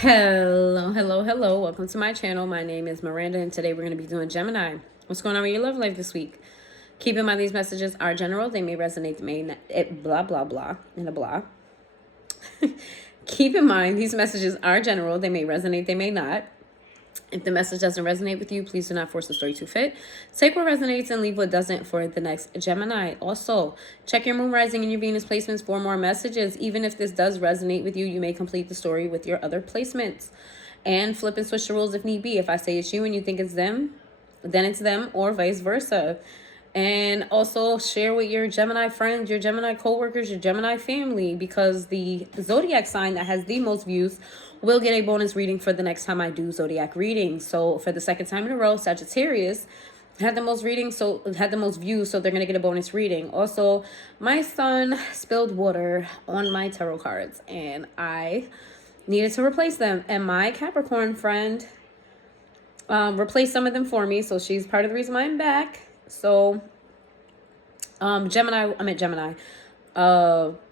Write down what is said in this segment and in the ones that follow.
Hello. Welcome to my channel. My name is Miranda, and today we're going to be doing Gemini. What's going on with your love life this week? Keep in mind these messages are general. They may resonate, they may not, blah, blah, blah, and a blah. Keep in mind these messages are general. They may resonate, they may not. If the message doesn't resonate with you, please do not force the story to fit. Take what resonates and leave what doesn't for the next Gemini. Also, check your moon rising and your Venus placements for more messages. Even if this does resonate with you, you may complete the story with your other placements. And flip and switch the rules if need be. If I say it's you and you think it's them, then it's them, or vice versa. And also share with your Gemini friends, your Gemini coworkers, your Gemini family, because the zodiac sign that has the most views will get a bonus reading for the next time I do zodiac readings. So for the second time in a row, Sagittarius had the most readings, so had the most views, so they're gonna get a bonus reading. Also, my son spilled water on my tarot cards and I needed to replace them, and my Capricorn friend replaced some of them for me, so she's part of the reason why I'm back. So Gemini.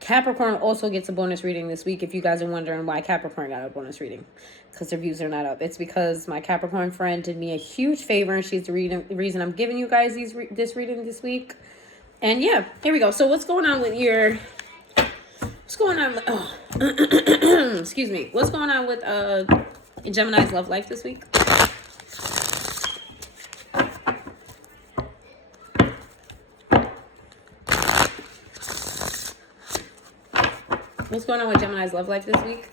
Capricorn also gets a bonus reading this week. If you guys are wondering why Capricorn got a bonus reading, because their views are not up, it's because my Capricorn friend did me a huge favor, and she's the reason I'm giving you guys this reading this week. And yeah, here we go. So what's going on with excuse me, what's going on with Gemini's love life this week? What's going on with Gemini's love life this week?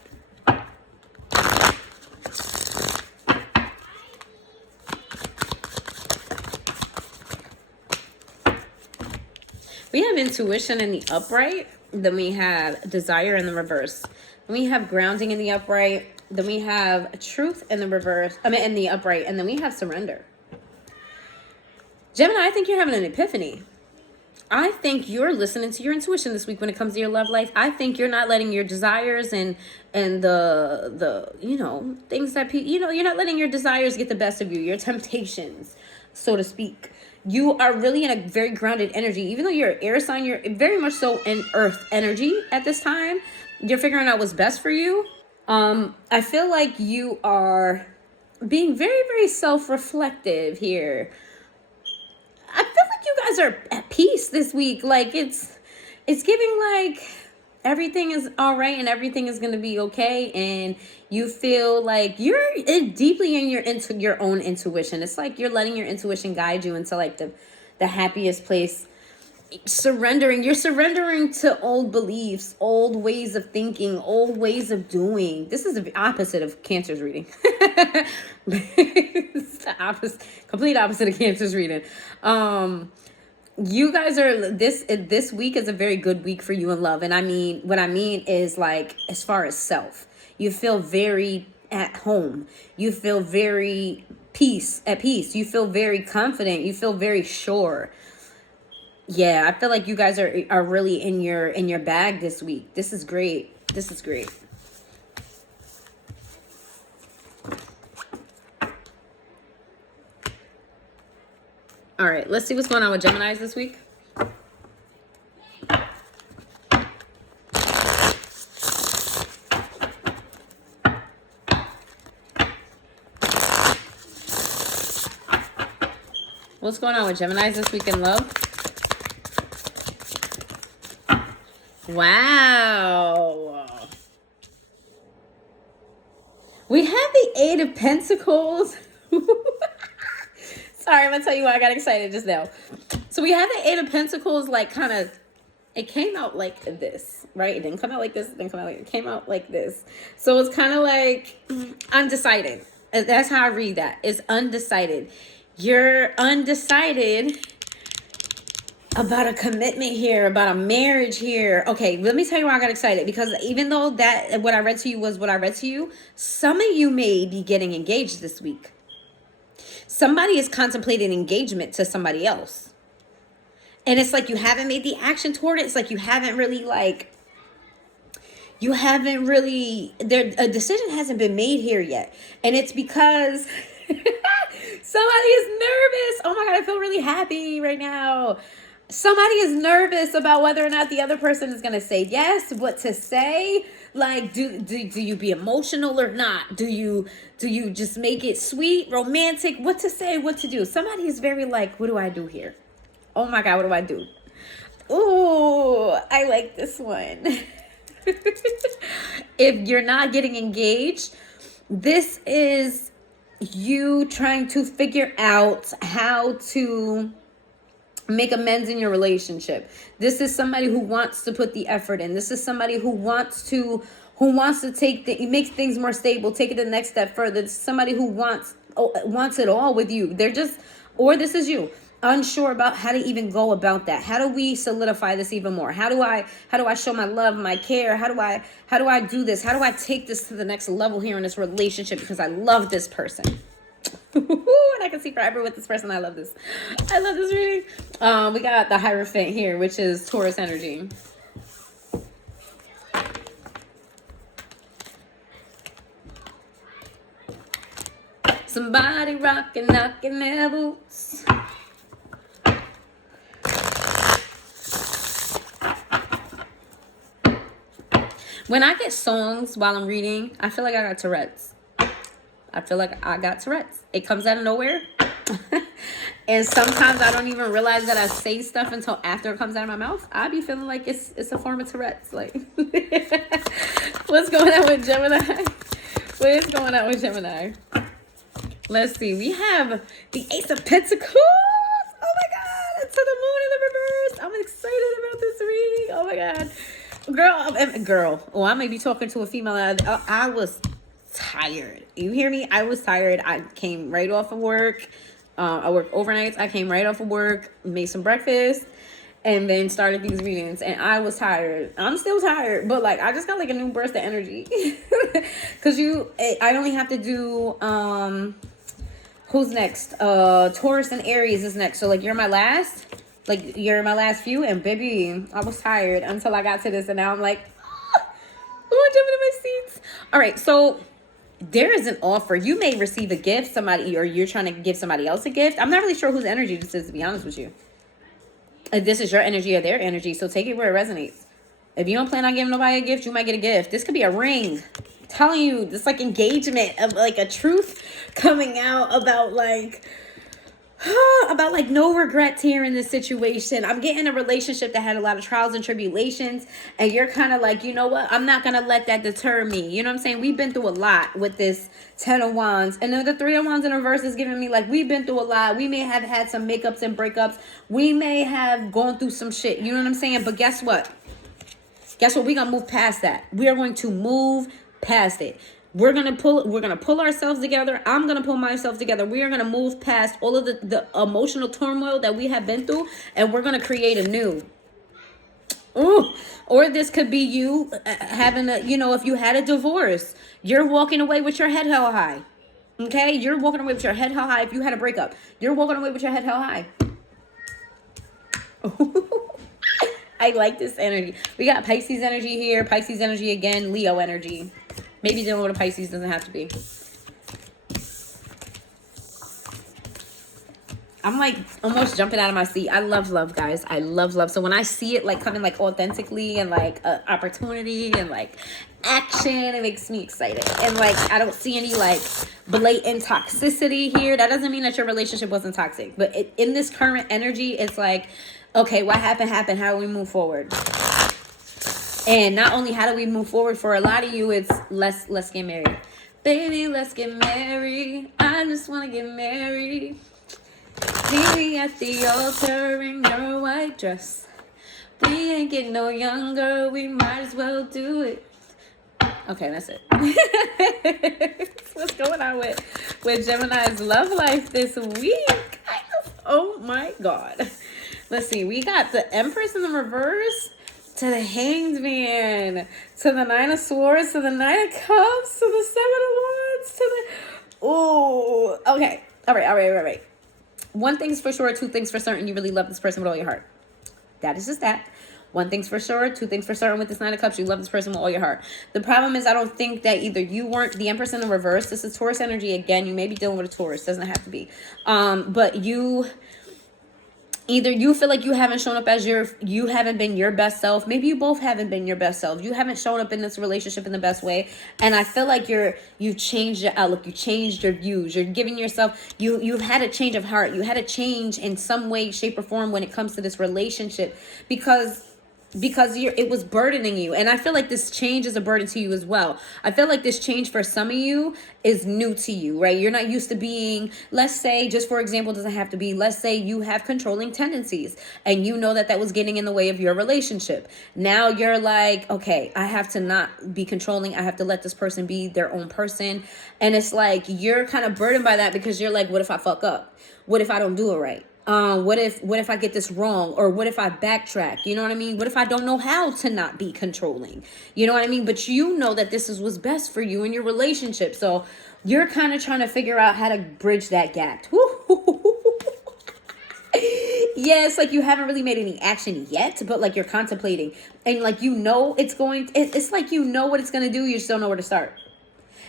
We have intuition in the upright. Then we have desire in the reverse. Then we have grounding in the upright. Then we have truth in the reverse. In the upright. And then we have surrender. Gemini, I think you're having an epiphany. I think you're listening to your intuition this week when it comes to your love life. I think you're not letting your desires and the things that you're not letting your desires get the best of you, your temptations, so to speak. You are really in a very grounded energy. Even though you're an air sign, you're very much so in earth energy at this time. You're figuring out what's best for you. I feel like you are being very, very self-reflective here. I feel like you guys are at peace this week. Like it's giving like everything is all right and everything is going to be okay. And you feel like you're deeply into your own intuition. It's like you're letting your intuition guide you into like the happiest place. You're surrendering to old beliefs, old ways of thinking, old ways of doing. This is the opposite of Cancer's reading. It's the complete opposite of Cancer's reading. You guys are this week is a very good week for you in love. And what I mean is, like, as far as self, you feel very at home. You feel very at peace. You feel very confident. You feel very sure. Yeah, I feel like you guys are really in your bag this week. This is great. All right, let's see what's going on with Geminis this week. What's going on with Geminis this week in love? Wow. We have the Eight of Pentacles. Sorry, I'm going to tell you why I got excited just now. So we have the Eight of Pentacles, like, kind of, it came out like this, right? It didn't come out like this. It came out like this. So it's kind of like undecided. That's how I read that. It's undecided. You're undecided about a commitment here, about a marriage here. Okay, let me tell you why I got excited. Because even though that what I read to you was what I read to you, some of you may be getting engaged this week. Somebody is contemplating engagement to somebody else. And it's like you haven't made the action toward it. It's like you haven't really a decision hasn't been made here yet. And it's because somebody is nervous. Oh my God, I feel really happy right now. Somebody is nervous about whether or not the other person is going to say yes, what to say. Like, do you be emotional or not? Do you just make it sweet, romantic? What to say, what to do? Somebody is very like, what do I do here? Oh my God, what do I do? Ooh, I like this one. If you're not getting engaged, this is you trying to figure out how to make amends in your relationship. This is somebody who wants to put the effort in. This is somebody who wants to make things more stable, take it the next step further. This is somebody who wants it all with you. They're just, or this is you, unsure about how to even go about that. How do we solidify this even more? How do I show my love, my care? How do I do this? How do I take this to the next level here in this relationship because I love this person? And I can see forever with this person. I love this. I love this reading. We got the Hierophant here, which is Taurus energy. Somebody knocking their boots. When I get songs while I'm reading, I feel like I got Tourette's. I feel like I got Tourette's. It comes out of nowhere. And sometimes I don't even realize that I say stuff until after it comes out of my mouth. I be feeling like it's a form of Tourette's. Like, what's going on with Gemini? What is going on with Gemini? Let's see. We have the Ace of Pentacles. Oh my God. To the moon in the reverse. I'm excited about this reading. Oh my God. Girl. Oh, I may be talking to a female. I was tired. You hear me? I was tired. I came right off of work. I work overnights. I came right off of work, made some breakfast, and then started these readings. And I was tired. I'm still tired, but like I just got like a new burst of energy. Cause I only have to do who's next? Taurus and Aries is next. So like you're my last few, and baby, I was tired until I got to this, and now I'm like, I'm jumping in my seats. All right, so there is an offer. You may receive a gift, or you're trying to give somebody else a gift. I'm not really sure whose energy this is, to be honest with you. If this is your energy or their energy, so take it where it resonates. If you don't plan on giving nobody a gift, you might get a gift. This could be a ring. I'm telling you, this like engagement of like a truth coming out about like no regrets here in this situation. I'm getting a relationship that had a lot of trials and tribulations, and you're kind of like, you know what, I'm not gonna let that deter me. You know what I'm saying? We've been through a lot with this 10 of Wands, and then the 3 of Wands in reverse is giving me like, we've been through a lot. We may have had some makeups and breakups. We may have gone through some shit. You know what I'm saying? But guess what? We're gonna move past that. We are going to move past it. We're gonna pull ourselves together. I'm gonna pull myself together. We are gonna move past all of the emotional turmoil that we have been through, and we're gonna create a new. Ooh. Or this could be you having if you had a divorce, you're walking away with your head held high. Okay, you're walking away with your head held high. If you had a breakup, you're walking away with your head held high. I like this energy. We got Pisces energy here. Pisces energy again. Leo energy. Maybe dealing with a Pisces, doesn't have to be. I'm like almost jumping out of my seat. I love love, guys. I love love. So when I see it like coming like authentically and like opportunity and like action, it makes me excited. And like I don't see any like blatant toxicity here. That doesn't mean that your relationship wasn't toxic. But in this current energy, it's like, okay, what happened. How do we move forward? And not only how do we move forward, for a lot of you, it's let's get married. Baby, let's get married. I just want to get married. Meet me at the altar in your white dress. We ain't getting no younger. We might as well do it. Okay, that's it. What's going on with Gemini's love life this week? Oh my God. Let's see. We got the Empress in the reverse. To the Hanged Man, to the 9 of Swords, to the 9 of Cups, to the 7 of Wands, okay. All right. One thing's for sure, 2 things for certain. You really love this person with all your heart. That is just that. 1 thing's for sure, 2 things for certain with this 9 of Cups. You love this person with all your heart. The problem is I don't think that either you weren't the Empress in the reverse. This is Taurus energy again. You may be dealing with a Taurus. Doesn't have to be. But you Either you feel like you haven't shown up as you haven't been your best self. Maybe you both haven't been your best self. You haven't shown up in this relationship in the best way. And I feel like you've changed your outlook. You changed your views. You're giving yourself, you've had a change of heart. You had a change in some way, shape, or form when it comes to this relationship, because it was burdening you. And I feel like this change is a burden to you as well. I feel like this change for some of you is new to you, right? You're not used to being, let's say, just for example, doesn't have to be, let's say you have controlling tendencies and you know that was getting in the way of your relationship. Now you're like, okay, I have to not be controlling. I have to let this person be their own person. And it's like you're kind of burdened by that because you're like, what if I fuck up? What if I don't do it right? What if I get this wrong? Or what if I backtrack? You know what I mean? What if I don't know how to not be controlling? You know what I mean? But you know that this is what's best for you in your relationship. So you're kind of trying to figure out how to bridge that gap. Yeah, it's like you haven't really made any action yet, but like you're contemplating. And like you know it's like you know what it's going to do. You just don't know where to start.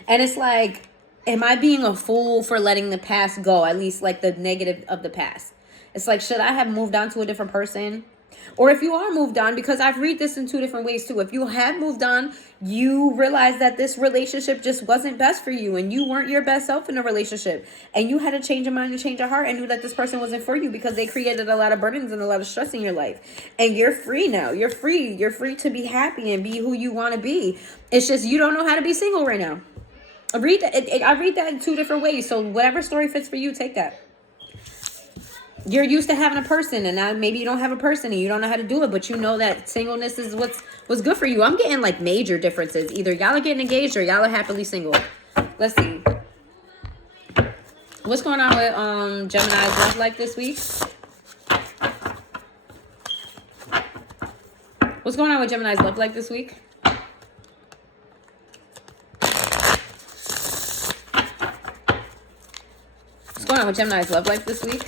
And it's like, am I being a fool for letting the past go? At least like the negative of the past. It's like, should I have moved on to a different person? Or if you are moved on, because I've read this in two different ways too. If you have moved on, you realize that this relationship just wasn't best for you and you weren't your best self in a relationship. And you had to change your mind and change your heart and knew that this person wasn't for you because they created a lot of burdens and a lot of stress in your life. And you're free now. You're free. You're free to be happy and be who you want to be. It's just you don't know how to be single right now. I read that in two different ways. So whatever story fits for you, take that. You're used to having a person and now maybe you don't have a person and you don't know how to do it, but you know that singleness is what's good for you. I'm getting like major differences. Either y'all are getting engaged or y'all are happily single. Let's see. What's going on with Gemini's love life this week? What's going on with Gemini's love life this week? What's going on with Gemini's love life this week?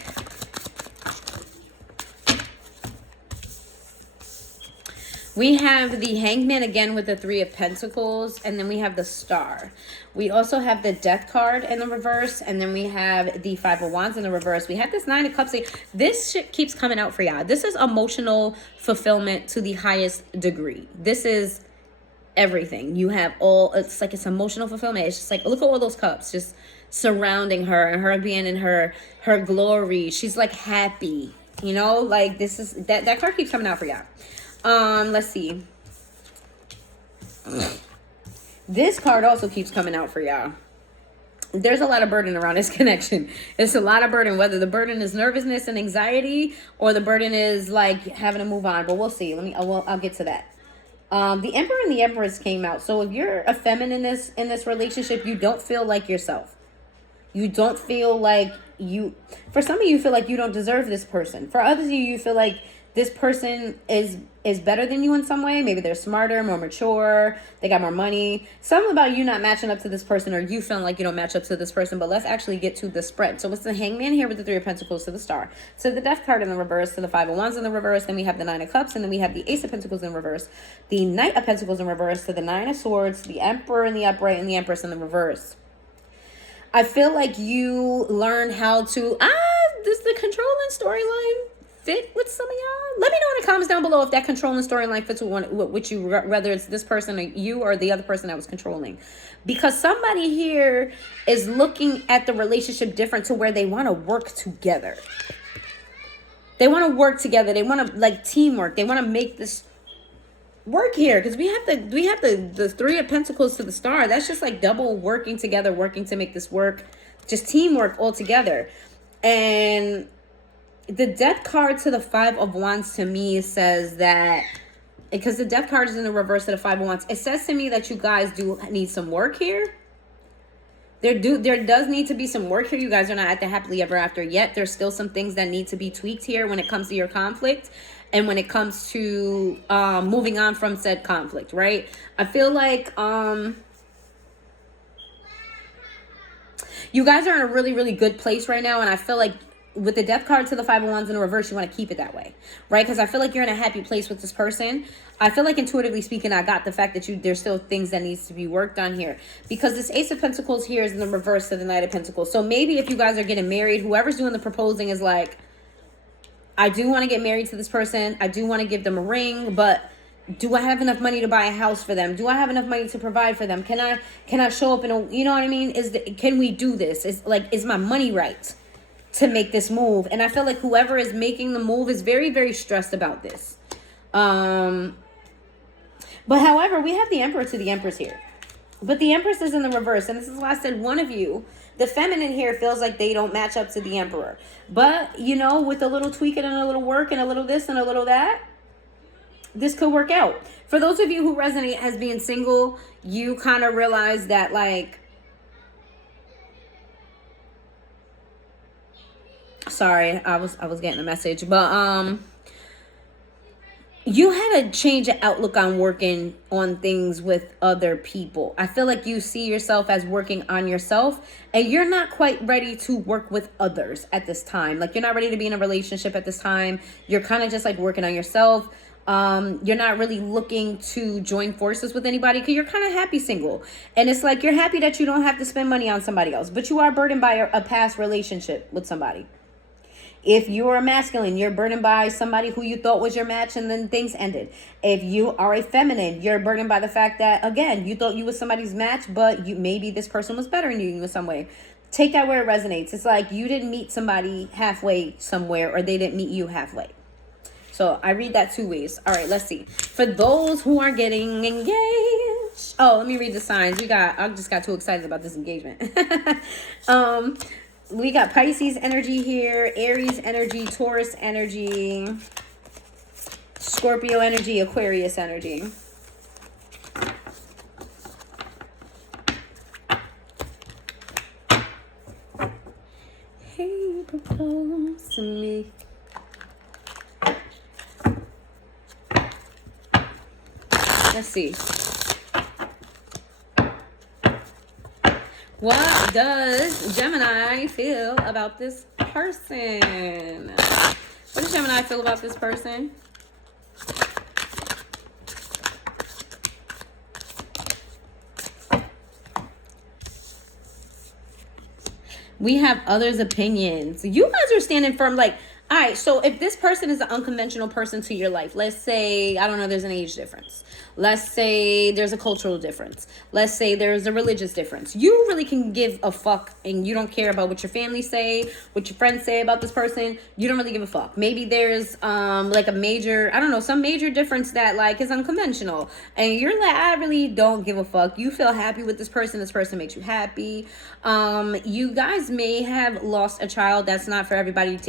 We have the Hangman again with the Three of Pentacles, and then we have the Star. We also have the Death card in the reverse, and then we have the Five of Wands in the reverse. We have this Nine of Cups. This shit keeps coming out for y'all. This is emotional fulfillment to the highest degree. This is everything. You have it's like it's emotional fulfillment. It's just like, look at all those cups just surrounding her and her being in her glory. She's like happy, you know, like this is that card keeps coming out for y'all. Let's see. This card also keeps coming out for y'all. There's a lot of burden around this connection. It's a lot of burden, whether the burden is nervousness and anxiety or the burden is like having to move on. But we'll see. I'll get to that. The Emperor and the Empress came out. So if you're a feminine in this relationship, you don't feel like yourself. You don't feel like for some of you feel like you don't deserve this person. For others of you feel like this person is better than you in some way. Maybe they're smarter, more mature, they got more money. Something about you not matching up to this person or you feeling like you don't match up to this person. But let's actually get to the spread. So it's the Hangman here with the Three of Pentacles to the Star. So the Death card in the reverse, to the Five of Wands in the reverse. Then we have the Nine of Cups, and then we have the Ace of Pentacles in reverse. The Knight of Pentacles in reverse, to the Nine of Swords, the Emperor in the upright, and the Empress in the reverse. I feel like you learned how to... does the controlling storyline fit with some of y'all? Let me know in the comments down below if that controlling storyline fits with you, whether it's this person or you or the other person that was controlling. Because somebody here is looking at the relationship different to where they want to work together. They want to work together. They want to like teamwork. They want to make this work here because we have the Three of Pentacles to the Star. That's just like double working together, working to make this work, just teamwork all together. And the Death card to the Five of Wands to me says that, because the Death card is in the reverse to the Five of Wands, it says to me that you guys do need some work here. There does need to be some work here. You guys are not at the happily ever after yet. There's still some things that need to be tweaked here when it comes to your conflict and when it comes to moving on from said conflict, right? I feel like you guys are in a really, really good place right now, and I feel like with the Death card to the Five of Wands in the reverse, you want to keep it that way, right? Because I feel like you're in a happy place with this person. I feel like intuitively speaking, I got the fact that there's still things that needs to be worked on here. Because this Ace of Pentacles here is in the reverse to the Knight of Pentacles. So maybe if you guys are getting married, whoever's doing the proposing is like, I do want to get married to this person. I do want to give them a ring, but do I have enough money to buy a house for them? Do I have enough money to provide for them? Can I show up in a, you know what I mean? Can we do this? Is my money right to make this move? And I feel like whoever is making the move is very, very stressed about this. But however, we have the Emperor to the Empress here. But the Empress is in the reverse. And this is why I said one of you, the feminine here, feels like they don't match up to the Emperor. But, you know, with a little tweaking and a little work and a little this and a little that, this could work out. For those of you who resonate as being single, you kind of realize that, like, sorry, I was getting a message, but you had a change of outlook on working on things with other people. I feel like you see yourself as working on yourself, and you're not quite ready to work with others at this time. Like, you're not ready to be in a relationship at this time. You're kind of just like working on yourself. You're not really looking to join forces with anybody because you're kind of happy single. And it's like you're happy that you don't have to spend money on somebody else, but you are burdened by a past relationship with somebody. If you are a masculine, you're burdened by somebody who you thought was your match and then things ended. If you are a feminine, you're burdened by the fact that, again, you thought you was somebody's match, but maybe this person was better than you in some way. Take that where it resonates. It's like you didn't meet somebody halfway somewhere, or they didn't meet you halfway. So I read that two ways. All right, let's see. For those who are getting engaged. Oh, let me read the signs. I just got too excited about this engagement. We got Pisces energy here, Aries energy, Taurus energy, Scorpio energy, Aquarius energy. Hey, propose to me. Let's see. What does Gemini feel about this person? What does Gemini feel about this person? We have others' opinions. You guys are standing firm. Like, all right, so if this person is an unconventional person to your life, let's say, I don't know, there's an age difference. Let's say there's a cultural difference. Let's say there's a religious difference. You really can give a fuck and you don't care about what your family say, what your friends say about this person. You don't really give a fuck. Maybe there's like a major, I don't know, some major difference that like is unconventional. And you're like, I really don't give a fuck. You feel happy with this person. This person makes you happy. You guys may have lost a child. That's not for everybody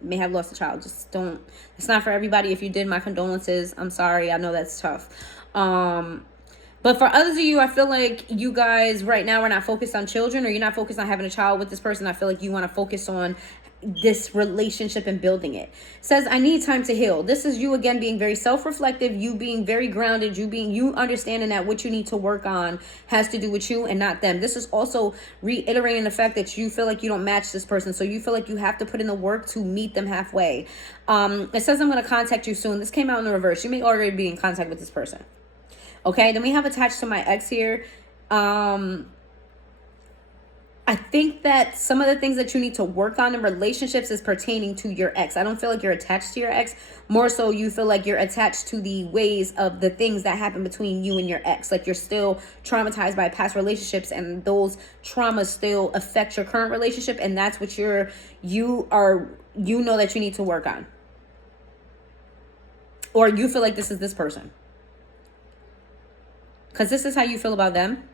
may have lost a child. Just don't, it's not for everybody. If you did, my condolences. I'm sorry. I know that's tough. But for others of you, I feel like you guys right now are not focused on children, or you're not focused on having a child with this person. I feel like you want to focus on this relationship and building it. It says, I need time to heal. This is you again being very self-reflective, you being very grounded, you understanding that what you need to work on has to do with you and not them. This is also reiterating the fact that you feel like you don't match this person, so you feel like you have to put in the work to meet them halfway. It says, I'm going to contact you soon. This came out in the reverse. You may already be in contact with this person. Okay, then we have attached to my ex here. I think that some of the things that you need to work on in relationships is pertaining to your ex. I don't feel like you're attached to your ex. More so, you feel like you're attached to the ways of the things that happen between you and your ex. Like you're still traumatized by past relationships, and those traumas still affect your current relationship. And that's what you know that you need to work on. Or you feel like this is this person. Because this is how you feel about them.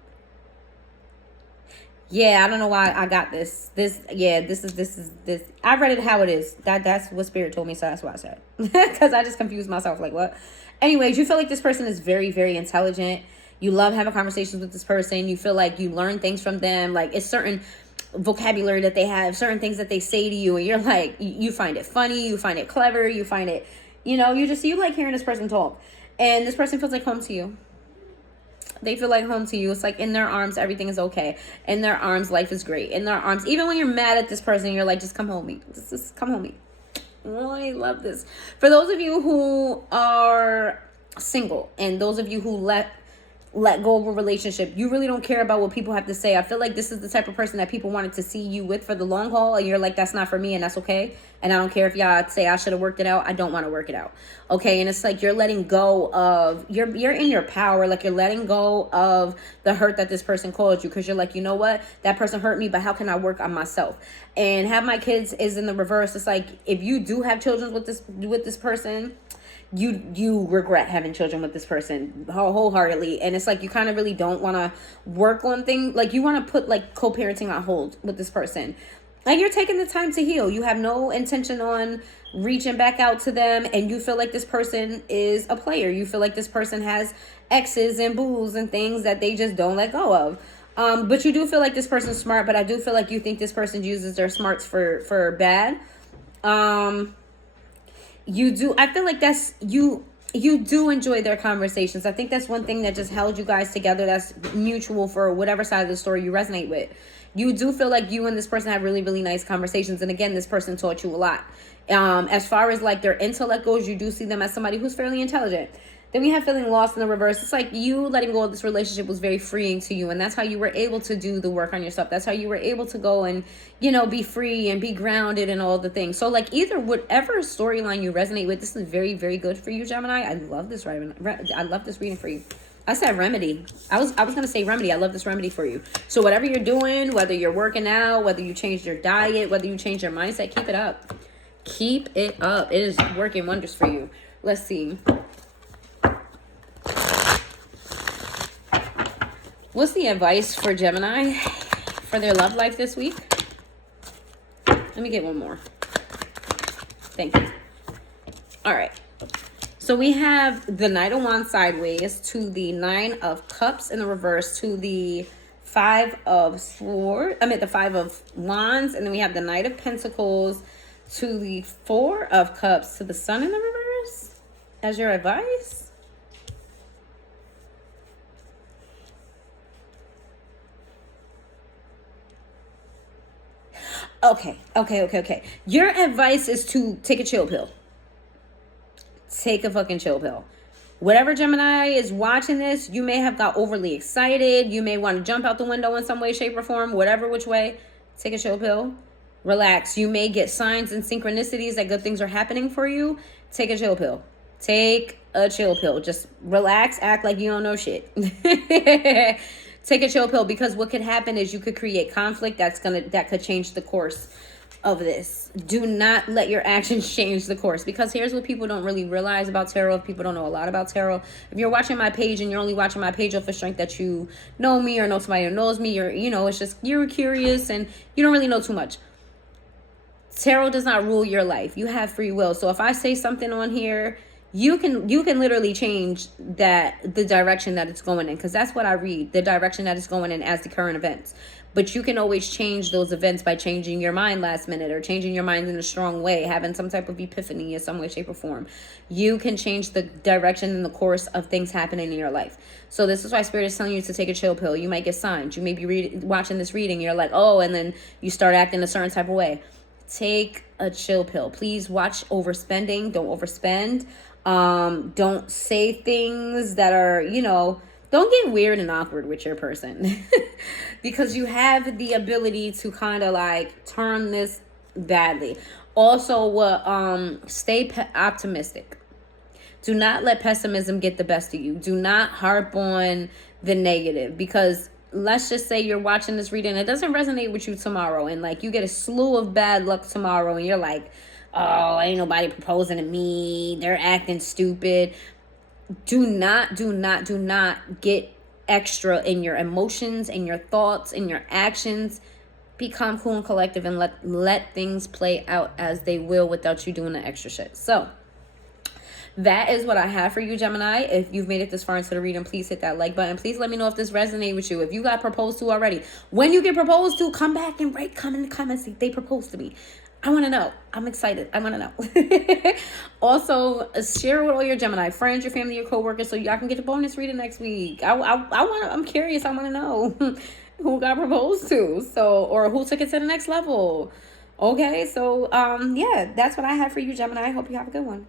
Yeah, I don't know why I got this. This is. I read it how it is. That's what Spirit told me, so that's what I said. Because I just confused myself, like, what? Anyways, you feel like this person is very, very intelligent. You love having conversations with this person. You feel like you learn things from them. Like, it's certain vocabulary that they have, certain things that they say to you, and you're like, you find it funny, you find it clever, you find it, you like hearing this person talk. And this person feels like home to you. They feel like home to you. It's like in their arms, everything is okay. In their arms, life is great. In their arms, even when you're mad at this person, you're like, just come home me. Just come home me. Oh, I love this. For those of you who are single, and those of you who let let go of a relationship. You really don't care about what people have to say. I feel like this is the type of person that people wanted to see you with for the long haul, and you're like, that's not for me, and that's okay. And I don't care if y'all say I should have worked it out. I don't want to work it out. Okay. And it's like you're letting go of you're in your power. Like, you're letting go of the hurt that this person caused you, because you're like, you know what? That person hurt me, but how can I work on myself? And have my kids is in the reverse. It's like, if you do have children with this person, you regret having children with this person wholeheartedly. And it's like, you kind of really don't want to work on things. Like, you want to put like co-parenting on hold with this person. Like, you're taking the time to heal. You have no intention on reaching back out to them, and you feel like this person is a player. You feel like this person has exes and boos and things that they just don't let go of. But you do feel like this person's smart, but I do feel like you think this person uses their smarts for bad. You do. I feel like that's you do enjoy their conversations. I think that's one thing that just held you guys together, that's mutual for whatever side of the story you resonate with. You do feel like you and this person have really, really nice conversations. And again, this person taught you a lot. As far as like their intellect goes, you do see them as somebody who's fairly intelligent. Then we have feeling lost in the reverse. It's like you letting go of this relationship was very freeing to you. And that's how you were able to do the work on yourself. That's how you were able to go and, be free and be grounded and all the things. So like, either whatever storyline you resonate with, this is very, very good for you, Gemini. I love this reading for you. I said remedy. I was going to say remedy. I love this remedy for you. So whatever you're doing, whether you're working out, whether you changed your diet, whether you change your mindset, keep it up. Keep it up. It is working wonders for you. Let's see. What's the advice for Gemini for their love life this week? Let me get one more. Thank you. All right. So we have the Knight of Wands sideways to the Nine of Cups in the reverse to the the 5 of Wands, and then we have the Knight of Pentacles to the 4 of Cups to the Sun in the reverse as your advice. Okay. Your advice is to take a chill pill. Take a fucking chill pill. Whatever Gemini is watching this, you may have got overly excited. You may want to jump out the window in some way, shape, or form. Whatever which way, take a chill pill. Relax. You may get signs and synchronicities that good things are happening for you. Take a chill pill. Take a chill pill. Just relax. Act like you don't know shit. Take a chill pill, because what could happen is you could create conflict that could change the course of this. Do not let your actions change the course, because here's what people don't really realize about tarot. If people don't know a lot about tarot, if you're watching my page and you're only watching my page off the strength that you know me or know somebody who knows me, or it's just you're curious and you don't really know too much. Tarot does not rule your life. You have free will. So if I say something on here, you can literally change the direction that it's going in, because that's what I read, the direction that it's going in as the current events. But you can always change those events by changing your mind last minute, or changing your mind in a strong way, having some type of epiphany in some way, shape, or form. You can change the direction and the course of things happening in your life. So this is why Spirit is telling you to take a chill pill. You might get signs. You may be watching this reading, you're like, oh, and then you start acting a certain type of way. Take a chill pill. Please watch overspending. Don't overspend. Don't say things that are, don't get weird and awkward with your person because you have the ability to kind of like turn this badly. Also, stay optimistic. Do not let pessimism get the best of you. Do not harp on the negative, because let's just say you're watching this reading, it doesn't resonate with you tomorrow, and like you get a slew of bad luck tomorrow, and you're like, oh, ain't nobody proposing to me, they're acting stupid. Do not get extra in your emotions and your thoughts and your actions. Be calm, cool, and collective, and let things play out as they will without you doing the extra shit. So that is what I have for you, Gemini. If you've made it this far into the reading, please hit that like button. Please let me know if this resonated with you. If you got proposed to already, when you get proposed to, come back and come in the comments if they proposed to me. I want to know. I'm excited. I want to know. Also, share with all your Gemini friends, your family, your coworkers, so y'all can get a bonus reading next week. I'm curious. I want to know who got proposed to, or who took it to the next level. Okay, so yeah, that's what I have for you, Gemini. I hope you have a good one.